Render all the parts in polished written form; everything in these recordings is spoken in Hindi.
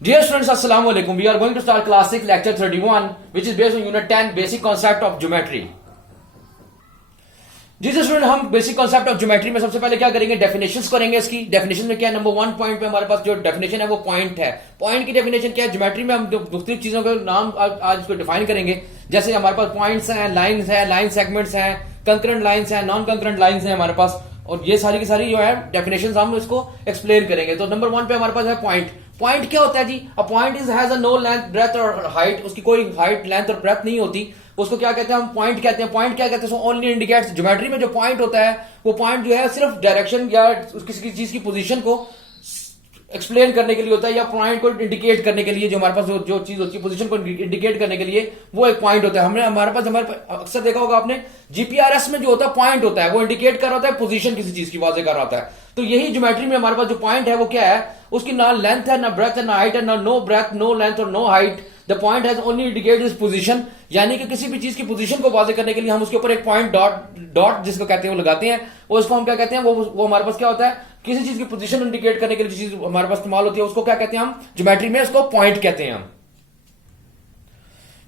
Dear students, Assalamu alaikum. We are going to start class 6, lecture 31, which is based on unit 10, basic concept of geometry. जी स्टूडेंट, हम बेसिक कॉन्सेप्ट ऑफ ज्योमेट्री में सबसे पहले क्या करेंगे, डेफिनेशंस करेंगे इसकी। डेफिनेशन में क्या है, नंबर 1 पॉइंट पे हमारे पास जो डेफिनेशन है वो पॉइंट है। पॉइंट की डेफिनेशन क्या है, ज्योमेट्री में हम मुख्तलिफ चीजों के नाम आज इसको डिफाइन करेंगे। जैसे हमारे पास पॉइंट्स हैं, लाइंस है, लाइन सेगमेंट्स हैं, कंकरेंट लाइंस हैं, नॉन कंकरेंट लाइंस हैं हमारे पास, और ये सारी की सारी जो है डेफिनेशन हम इसको एक्सप्लेन करेंगे। तो नंबर 1 पे हमारे पास है पॉइंट। पॉइंट क्या होता है जी, a point is has a no length breadth और हाइट, उसकी कोई हाइट लेंथ और ब्रेथ नहीं होती, उसको क्या कहते हैं, हम पॉइंट कहते हैं। पॉइंट क्या कहते हैं, ओनली इंडिकेट्स। ज्योमेट्री में जो पॉइंट होता है वो पॉइंट जो है सिर्फ डायरेक्शन या किसी चीज की पोजीशन को एक्सप्लेन करने के लिए होता है, या पॉइंट को इंडिकेट करने के लिए, जो हमारे पास जो चीज होती है पोजीशन को इंडिकेट करने के लिए वो एक पॉइंट होता है। हमने हमारे पास अक्सर देखा होगा आपने, जीपीआरएस में जो होता है पॉइंट होता है, वो इंडिकेट कर रहा होता है पोजीशन किसी चीज की, वाज़ेह कर रहा होता है। तो यही ज्योमेट्री में हमारे पास जो पॉइंट है वो क्या है, उसकी ना लेंथ है, ना ब्रेथ है, ना हाइट है, ना नो ब्रेथ, नो लेंथ और no height. The point has only indicate is position, यानी कि किसी भी चीज की पोजीशन को वाज़ेह करने के लिए हम उसके ऊपर एक पॉइंट डॉट जिसको कहते हैं वो लगाते हैं, और इसको हम क्या कहते हैं, वो हमारे पास क्या होता है, किसी चीज की पोजीशन इंडिकेट करने के लिए जो चीज हमारे पास इस्तेमाल होती है उसको क्या कहते हैं, हम ज्योमेट्री में उसको पॉइंट कहते हैं हम।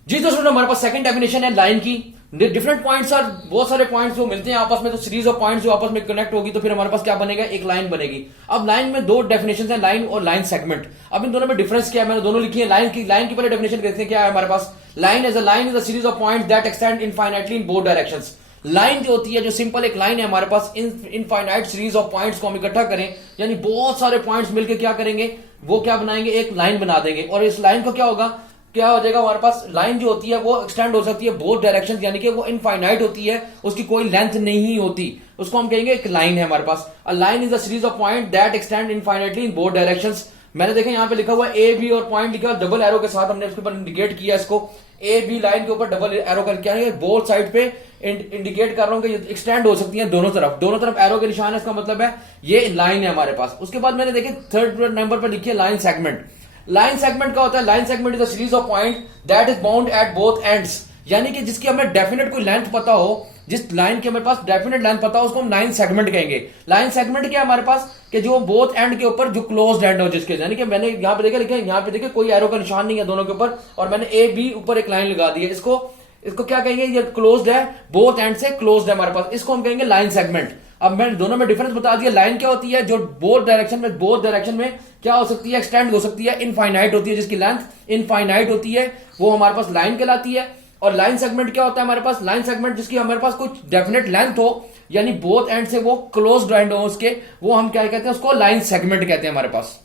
जी तो स्टूडेंट, हमारे पास सेकंड डेफिनेशन है लाइन की। डिफरेंट पॉइंट्स और बहुत सारे पॉइंट्स जो मिलते हैं आपस में, तो सीरीज ऑफ पॉइंट्स जो आपस में कनेक्ट होगी तो फिर हमारे पास क्या बनेगा, एक लाइन बनेगी। अब लाइन में दो डेफिनेशन है, लाइन और लाइन सेगमेंट। अब इन दोनों में डिफरेंस क्या है, मैंने दोनों लिखी है। लाइन की पहले डेफिनेशन देखते हैं क्या है हमारे पास। Line is a series of points that extend infinitely in both directions. Line जो होती है, जो सिंपल एक लाइन है हमारे पास, इनफाइनाइट सीरीज ऑफ पॉइंट्स को हम इकट्ठा करें, यानी बहुत सारे पॉइंट्स मिलकर क्या करेंगे, वो क्या बनाएंगे, एक लाइन बना देंगे। और इस लाइन को क्या होगा, क्या हो जाएगा, हमारे पास लाइन जो होती है वो एक्सटेंड हो सकती है बोथ डायरेक्शन, यानी कि वो इनफाइनाइट होती है, उसकी कोई लेंथ नहीं होती, उसको हम कहेंगे एक लाइन है हमारे पास। A line is a series of point that extend infinitely in both directions. मैंने देखा यहाँ पे लिखा हुआ ए बी और पॉइंट लिखा हुआ डबल एरो के साथ, हमने उसके ऊपर इंडिकेट किया इसको। ए बी लाइन के ऊपर डबल एरो कर, क्या है, बोथ साइड पे इंडिकेट कर रहा हूं कि एक्सटेंड हो सकती है दोनों तरफ एरो के निशान है, इसका मतलब है ये लाइन है हमारे पास। उसके बाद मैंने देखे थर्ड नंबर पर लिखी है लाइन सेगमेंट। लाइन सेगमेंट क्या होता है, line segment is a series of point that is bound at both ends, यानी कि जिसकी हमें डेफिनेट कोई लेंथ पता हो, जिस लाइन की हमारे पास डेफिनेट लेंथ पता हो, उसको हम लाइन सेगमेंट कहेंगे। लाइन सेगमेंट क्या है हमारे पास, कि जो बोथ एंड के ऊपर जो क्लोज एंड हो, जिसके, यानी कि मैंने यहाँ पे देखे लिखे, यहाँ पे देखे कोई एरो का निशान नहीं है दोनों के ऊपर, और मैंने ए बी ऊपर एक लाइन लगा दी है। इसको क्या कहेंगे, ये क्लोज्ड है, बोथ एंड से क्लोज्ड है हमारे पास, इसको हम कहेंगे लाइन सेगमेंट। अब मैंने दोनों में डिफरेंस बता दिया। लाइन क्या होती है, जो बोथ डायरेक्शन में क्या हो सकती है, एक्सटेंड हो सकती है, इनफाइनाइट होती है, जिसकी लेंथ इनफाइनाइट होती है, वो हमारे पास लाइन कहलाती है। और लाइन सेगमेंट क्या होता है हमारे पास, लाइन सेगमेंट जिसकी हमारे पास कुछ डेफिनेट लेंथ हो, यानी बोथ एंड से वो क्लोज एंड हो उसके, वो हम क्या कहते हैं, उसको लाइन सेगमेंट कहते हैं हमारे पास।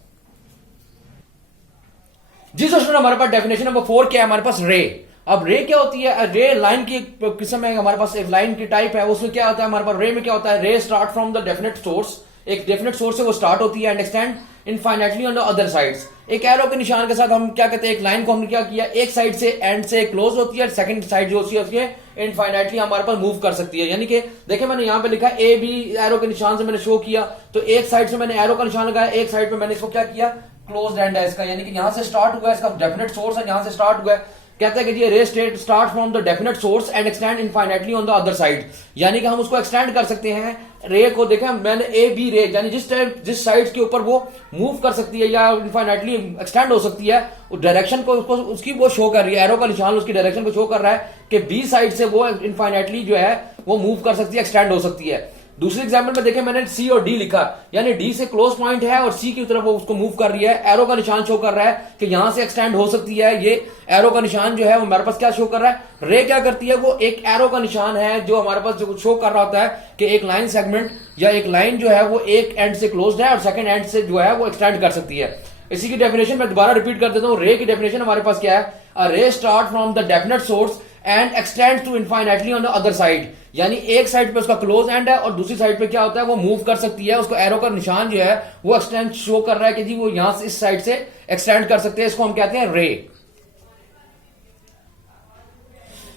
जिस स्टूडेंट हमारे पास डेफिनेशन नंबर 4 क्या है हमारे पास, रे। अब रे क्या होती है, रे लाइन की किस्म है हमारे पास, एक लाइन की टाइप है। उसमें क्या होता है हमारे पास, रे में क्या होता है, रे start from the definite source, एक डेफिनेट सोर्स से वो स्टार्ट होती है, and extend infinitely on the other sides. एक एरो के निशान के साथ हम क्या कहते हैं, एक लाइन को हमने क्या किया, एक साइड से एंड से क्लोज होती है, सेकंड साइड जो होती है उसके इनफाइनाइटली हमारे पास मूव कर सकती है। यानी कि देखिए मैंने यहाँ पे लिखा ए बी, एरो के निशान से मैंने शो किया, तो एक साइड से मैंने एरो का निशान लगाया, एक साइड पे मैंने इसको क्या किया, क्लोज एंड है इसका, यानी कि यहां से स्टार्ट हुआ है, इसका डेफिनेट सोर्स है, यहां से स्टार्ट हुआ है। कहते हैं कि ये रे start from the definite source and extend infinitely on the other side, यानी कि हम उसको एक्सटेंड कर सकते हैं। रे को देखें मैंने ए बी रे, यानी जिस साइड के ऊपर वो मूव कर सकती है या इनफाइनाइटली एक्सटेंड हो सकती है, उस डायरेक्शन को उसकी वो शो कर रही है, एरो का निशान उसकी डायरेक्शन को शो कर रहा है कि बी साइड से वो इनफाइनाइटली जो है वो मूव कर सकती है, एक्सटेंड हो सकती है। दूसरे एग्जाम्पल में देखें मैंने सी और डी लिखा, यानी डी से क्लोज पॉइंट है और सी की तरफ वो उसको मूव कर रही है, एरो का निशान शो कर रहा है कि यहां से एक्सटेंड हो सकती है। ये एरो का निशान जो है वो हमारे पास क्या शो कर रहा है, रे क्या करती है, वो एक एरो का निशान है जो हमारे पास जो शो कर रहा होता है कि एक लाइन सेगमेंट या एक लाइन जो है वो एक एंड से क्लोज है और सेकंड एंड से जो है वो एक्सटेंड कर सकती है। इसी की डेफिनेशन मैं दोबारा रिपीट कर देता हूं। रे की डेफिनेशन हमारे पास क्या है, a ray start from the definite source and extend to infinitely on the other side, यानी एक साइड पे उसका क्लोज एंड है और दूसरी साइड पे क्या होता है, वो मूव कर सकती है, उसको एरो का निशान जो है वो एक्सटेंड शो कर रहा है कि जी वो यहां से इस साइड से एक्सटेंड कर सकते हैं, इसको हम कहते हैं रे।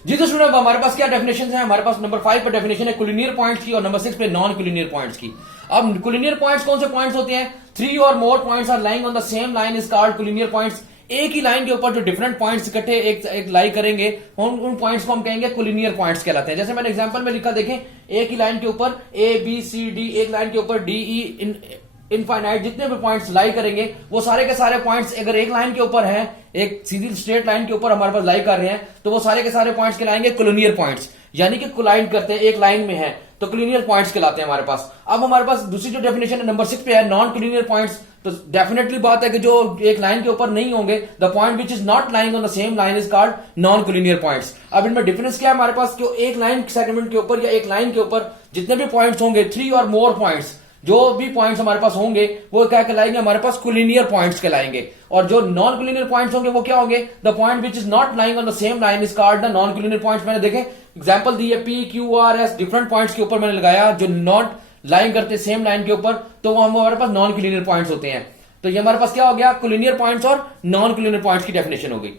जी तो स्टूडेंट हमारे पास क्या डेफिनेशन है, हमारे पास नंबर 5 पर डेफिनेशन है कोलिनियर पॉइंट्स की और नंबर 6 पे नॉन कोलिनियर पॉइंट्स की। अब कोलिनियर पॉइंट्स कौन से पॉइंट्स होते हैं, 3 और more points are lying on the same line is called collinear points. एक ही लाइन के ऊपर जो डिफरेंट पॉइंट्स इकट्ठे एक लाई करेंगे, उन पॉइंट्स को हम कहेंगे कोलिनियर पॉइंट्स कहलाते हैं। जैसे मैंने एग्जांपल में लिखा, देखें एक ही लाइन के ऊपर ए बी सी डी, एक लाइन के ऊपर डी ई इनफाइनाइट जितने भी पॉइंट्स लाई करेंगे वो सारे के सारे पॉइंट्स अगर एक लाइन के ऊपर हैं, एक सीधी स्ट्रेट लाइन के ऊपर हमारे पास लाई कर रहे हैं, तो वो सारे के सारे पॉइंट्स कहलाएंगे कोलिनियर पॉइंट्स, यानी कि कोलाइड करते हैं, एक लाइन में है तो कोलिनियर पॉइंट्स कहलाते हैं हमारे पास। अब हमारे पास दूसरी जो डेफिनेशन है नंबर 6 पे है नॉन कोलिनियर पॉइंट्स। तो डेफिनेटली बात है कि जो एक लाइन के ऊपर नहीं होंगे, the point which is not lying on the same line is called non collinear points. अब इनमें डिफरेंस क्या है हमारे पास, कि एक लाइन सेगमेंट के ऊपर या एक लाइन के ऊपर जितने भी पॉइंट्स होंगे, 3 और मोर पॉइंट्स, जो भी पॉइंट्स हमारे पास होंगे वो क्या कहलाएंगे, हमारे पास कोलिनियर पॉइंट्स कहलाएंगे। और जो नॉन कोलिनियर पॉइंट्स होंगे वो क्या होंगे, the point which is not lying on the same line is called the non collinear points. मैंने देखे एग्जांपल दी है P Q R S, different points के ऊपर मैंने लगाया जो नॉट लाइन करते सेम लाइन के ऊपर, तो वो हमारे पास नॉन कोलिनियर पॉइंट्स होते हैं। तो ये हमारे पास क्या हो गया, कोलिनियर पॉइंट्स और नॉन कोलिनियर पॉइंट्स की डेफिनेशन हो गई।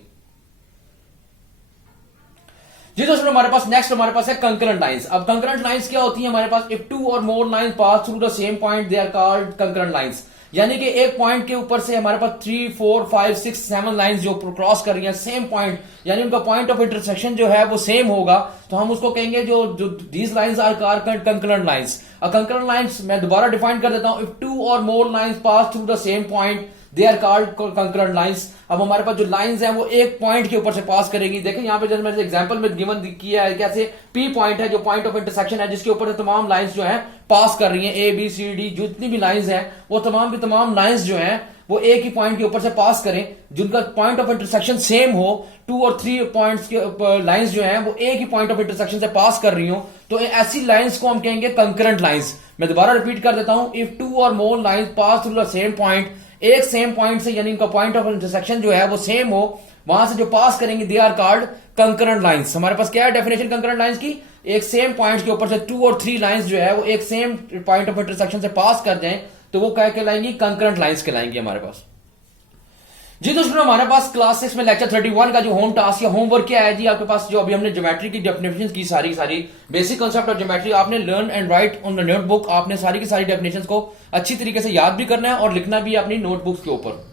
जी दोस्तों हमारे पास नेक्स्ट हमारे पास है कंकरेंट लाइंस। अब कंकरेंट लाइंस क्या होती है हमारे पास, if 2 or more lines pass through the same point they are called concurrent lines. यानी कि एक पॉइंट के ऊपर से हमारे पास 3, 4, 5, 6, 7 लाइंस जो क्रॉस कर रही हैं सेम पॉइंट, यानी उनका पॉइंट ऑफ इंटरसेक्शन जो है वो सेम होगा, तो हम उसको कहेंगे जो these lines are called concurrent lines. Concurrent lines मैं दोबारा डिफाइन कर देता हूं, if 2 or more lines pass through the same point they are called concurrent lines. अब हमारे पास जो लाइंस हैं वो एक पॉइंट के ऊपर से पास करेगी। देखिए यहाँ पे जैसे मैंने एग्जांपल में गिवन किया है, कैसे पी पॉइंट है जो पॉइंट ऑफ इंटरसेक्शन है, जिसके ऊपर तमाम लाइंस जो है पास कर रही हैं, ए बी सी डी जितनी भी लाइंस हैं वो तमाम की तमाम लाइंस जो हैं वो एक ही पॉइंट के ऊपर से पास करें, जिनका पॉइंट ऑफ इंटरसेक्शन सेम हो। 2 और 3 पॉइंट्स के लाइंस जो हैं वो एक ही पॉइंट ऑफ इंटरसेक्शन से पास कर रही हो, तो ऐसी लाइंस को हम कहेंगे कंकरेंट लाइंस। मैं दोबारा रिपीट कर देता हूं, if 2 or more lines pass through the same point, एक सेम पॉइंट से यानी इनका पॉइंट ऑफ इंटरसेक्शन जो है वो सेम हो, वहां से जो पास करेंगे they are called concurrent lines. हमारे पास क्या है डेफिनेशन कंकरेंट लाइंस की, एक सेम पॉइंट के ऊपर से 2 और 3 लाइंस जो है वो एक सेम पॉइंट ऑफ इंटरसेक्शन से पास कर जाएं, तो वो क्या कहलाएंगी, कंकरेंट लाइंस कहलाएंगी हमारे पास। जी दोस्तों हमारे पास क्लास 6 में लेक्चर 31 का जो होम टास्क या होमवर्क क्या है जी, आपके पास जो अभी हमने ज्योमेट्री की डेफिनेशन की सारी बेसिक कांसेप्ट ऑफ ज्योमेट्री आपने learn and right on the notebook, आपने सारी की सारी डेफिनेशंस को अच्छी तरीके से याद भी करना है और लिखना भी है अपनी नोटबुक्स के ऊपर।